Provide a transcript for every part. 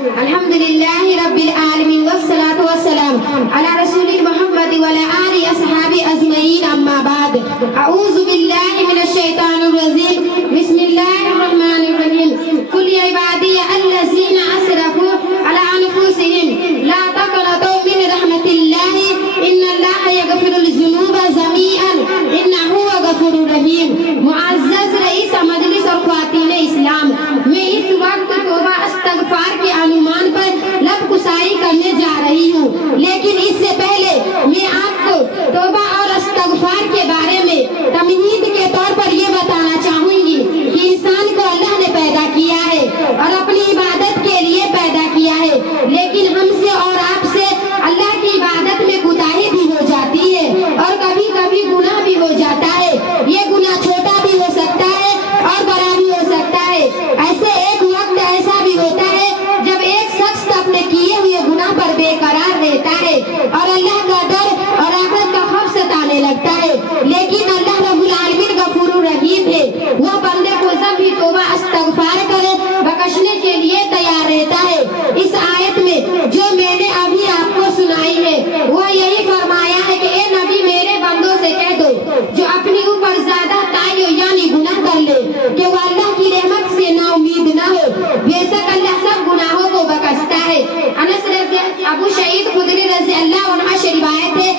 الحمدللہ رب العالمین والصلاة والسلام علی رسول محمد وعلی آلہ اصحاب اجمعین اما بعد اعوذ باللہ من الشیطان الرجیم بسم اللہ الرحمن الرحیم قل یا عبادی الذین اسرفوا علی انفسهم لا تقنطوا من رحمت اللہ ان اللہ یغفر الذنوب جميعا انہ هو غفور رحیم۔ معزز رئیس مجلس اور خواتین اسلام، میں اس وقت توبہ استغفار کے عنوان پر لب کسائی کرنے جا رہی ہوں، لیکن اس سے پہلے میں آپ کو توبہ اور استغفار کے بارے میں تمہید کے طور پر یہ بتانا چاہوں گی کہ انسان کو اللہ نے پیدا کیا ہے اور اپنی عبادت کے لیے پیدا کیا ہے، لیکن ہم سے اور آپ سے اللہ کی عبادت میں کوتاہی بھی ہو جاتی ہے اور کبھی کبھی گناہ بھی ہو جاتا ہے۔ یہ گناہ چھوٹا بھی ہو سکتا ہے اور بڑا بھی ہو سکتا ہے۔ ایسے ایک وقت ایسا بھی ہوتا ہے جب ایک شخص اپنے کیے ہوئے گناہ پر بے قرار رہتا ہے اور اللہ کا ڈر اور آخرت کا خوف ستانے لگتا ہے، لیکن اللہ رب العالمین غفور رحیم ہے، وہ بندے کو جب بھی توبہ استغفار کرے بخشنے کے لیے تیار رہتا ہے۔ اس آیت میں جو میں نے ابھی آپ کو سنائی ہے وہ یہی فرمایا ہے کہ اے نبی میرے بندوں سے کہہ دو جو اپنی اوپر زیادہ تائیو یعنی گناہ کر لے کہ وہ اللہ کی رحمت سے نا امید نہ ہو، بے شک اللہ سب گناہوں کو بخشتا ہے۔ انس ابو سعید خدری رضی اللہ عنہ سے روایت ہے،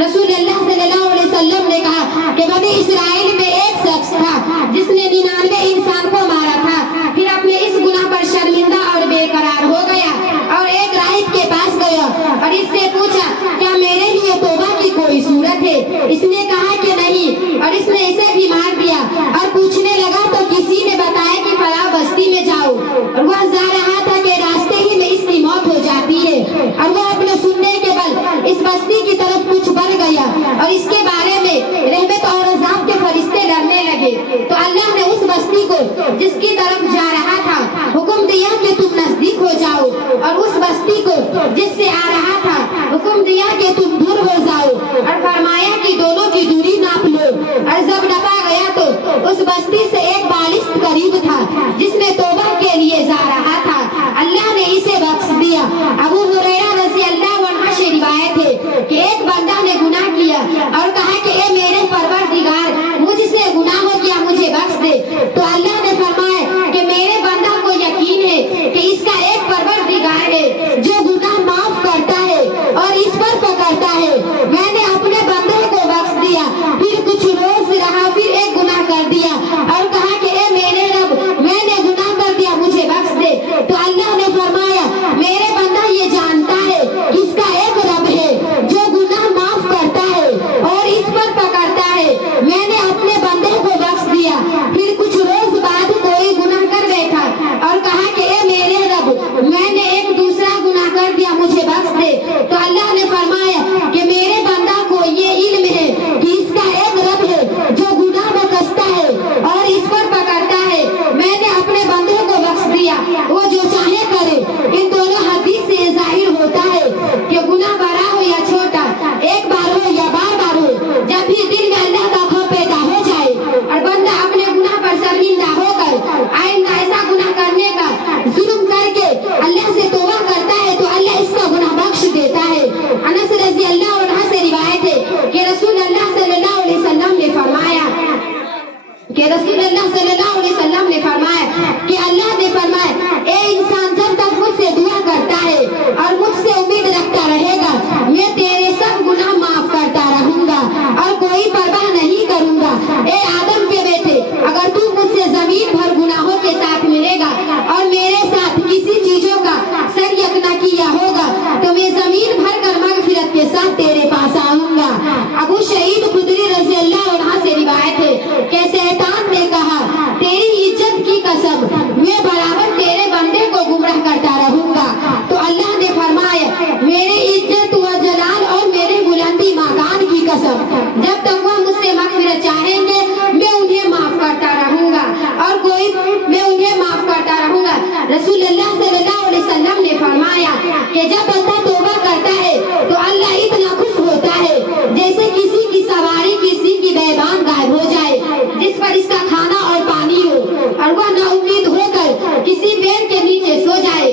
رسول اللہ صلی اللہ علیہ وسلم نے کہا کہ بنی اسرائیل میں ایک شخص تھا جس نے 99 انسان کو مارا تھا، پھر اپنے اس گناہ پر شرمندہ اور بے قرار ہو گیا اور ایک راہب کے پاس گیا اور اس سے پوچھا کیا میرے لیے توبہ کی کوئی صورت ہے؟ اس نے کہا کہ نہیں، اور اس نے اسے بھی مار دیا اور پوچھنے لگا تو کسی نے بتایا کہ فلاں بستی میں جاؤ، اور وہ جا رہا تھا کہ راستے ہی میں اس کی موت ہو جاتی ہے، اور وہ اپنے سننے کے بل اس بستی کی طرف کچھ بڑھ گیا اور اس کے بارے میں رحمت اور عذاب کے فرشتے ڈرنے لگے، تو اللہ نے اس بستی کو جس کی طرف جا رہا تھا حکم دیا کہ تم نزدیک ہو جاؤ، اور اس بستی کو جس سے آ رہا تھا حکم دیا کہ تم دور ہو جاؤ، اور فرمایا کہ دونوں کی دوری ناپ لو، اور جب نپا گیا تو اس بستی سے ایک بالشت قریب تھا جس میں توبہ کے لیے جا رہا تھا، اللہ نے اسے بخش دیا۔ ابو ہریرہ رضی اللہ عنہ سے روایت ہے کہ ایک بندہ نے گناہ کیا اور کہا کہ اے میرے پروردگار مجھ سے گناہ ہو گیا، مجھے بخش دے، تو اللہ نے فرمایا کہ میرے بندہ کو یقین ہے کہ اس کا ایک پروردگار ہے جو گناہ معاف کرتا ہے اور اس پر پکڑتا ہے، میں نے اپنے بندے کو بخش دیا۔ پھر کچھ روز رہا، پھر ایک گناہ کر دیا اور کہا کہ اے میرے رب میں نے گناہ کر دیا، مجھے بخش دے، تو اللہ نے فرمایا میرے بندہ یہ جانتا ہے کہ اس کا ایک رب ہے جو گناہ معاف کرتا ہے اور اس پر پکڑتا ہے، میں نے اپنے بندے کو بخش دیا۔ پھر کچھ روز بعد کوئی گناہ کر بیٹھا اور کہا کہ اے میرے رب میں نے ایک دوسرا گناہ کر دیا، مجھے بخش دے، تو اللہ نے فرمایا کہ میرے بندہ کو یہ علم ہے کہ اس کا ایک رب ہے جو گناہ بخشتا ہے اور اس پر پکڑتا ہے، میں نے اپنے بندے کو بخش دیا، وہ جو چاہے کرے۔ ان دونوں حدیث سے ظاہر ہوتا ہے کہ گناہ بڑا ہو یا چھوٹا، ایک بار ہو یا بار بار ہو، جب بھی دل میں اللہ کا خوف پیدا ہو جائے اور بندہ اپنے گناہ پر شرمندہ ہو کر آئندہ ایسا گناہ کرنے کا ظلم کر کے اللہ سے توبہ کرتا ہے تو اللہ اس کا گناہ بخش دیتا ہے۔ انس رضی اللہ عنہ سے روایت ہے کہ رسول اللہ صلی اللہ علیہ وسلم نے فرمایا کہ اللہ نے فرمایا اے انسان جب تک مجھ سے دعا کرتا ہے اور مجھ سے امید رکھتا رہے گا میں تیرے سب گناہ معاف کرتا رہوں گا اور کوئی پرواہ نہیں کروں گا۔ اے آدم کے بیٹے اگر تو مجھ سے زمین بھر گناہوں کے ساتھ ملے گا اور میرے ساتھ کسی چیزوں کا شریک نہ کیا ہوگا تو میں زمین بھر کر مغفرت کے ساتھ تیرے پاس آؤں گا۔ ابو سعید خدری رضی اللہ عنہ سے روایت ہے کہ شیطان نے کہا تیری عزت کی قسم میں برابر تیرے بندے کو گمراہ کرتا رہوں گا، تو اللہ نے فرمایا میری عزت و جلال اور میری بلندی مکان کی قسم جب تک وہ مجھ سے مغفرت چاہیں گے میں انہیں معاف کرتا رہوں گا اور میں انہیں معاف کرتا رہوں گا۔ رسول اللہ صلی اللہ علیہ وسلم نے فرمایا کہ جب بندہ توبہ کرتا ہے تو اللہ اتنا خوش ہوتا ہے جیسے کسی کی سواری کسی کی بیابان غائب ہو جائے جس پر اس کا کھانا اور پانی ہو اور وہ نا امید ہو کر کسی پیڑ کے نیچے سو جائے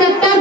70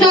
100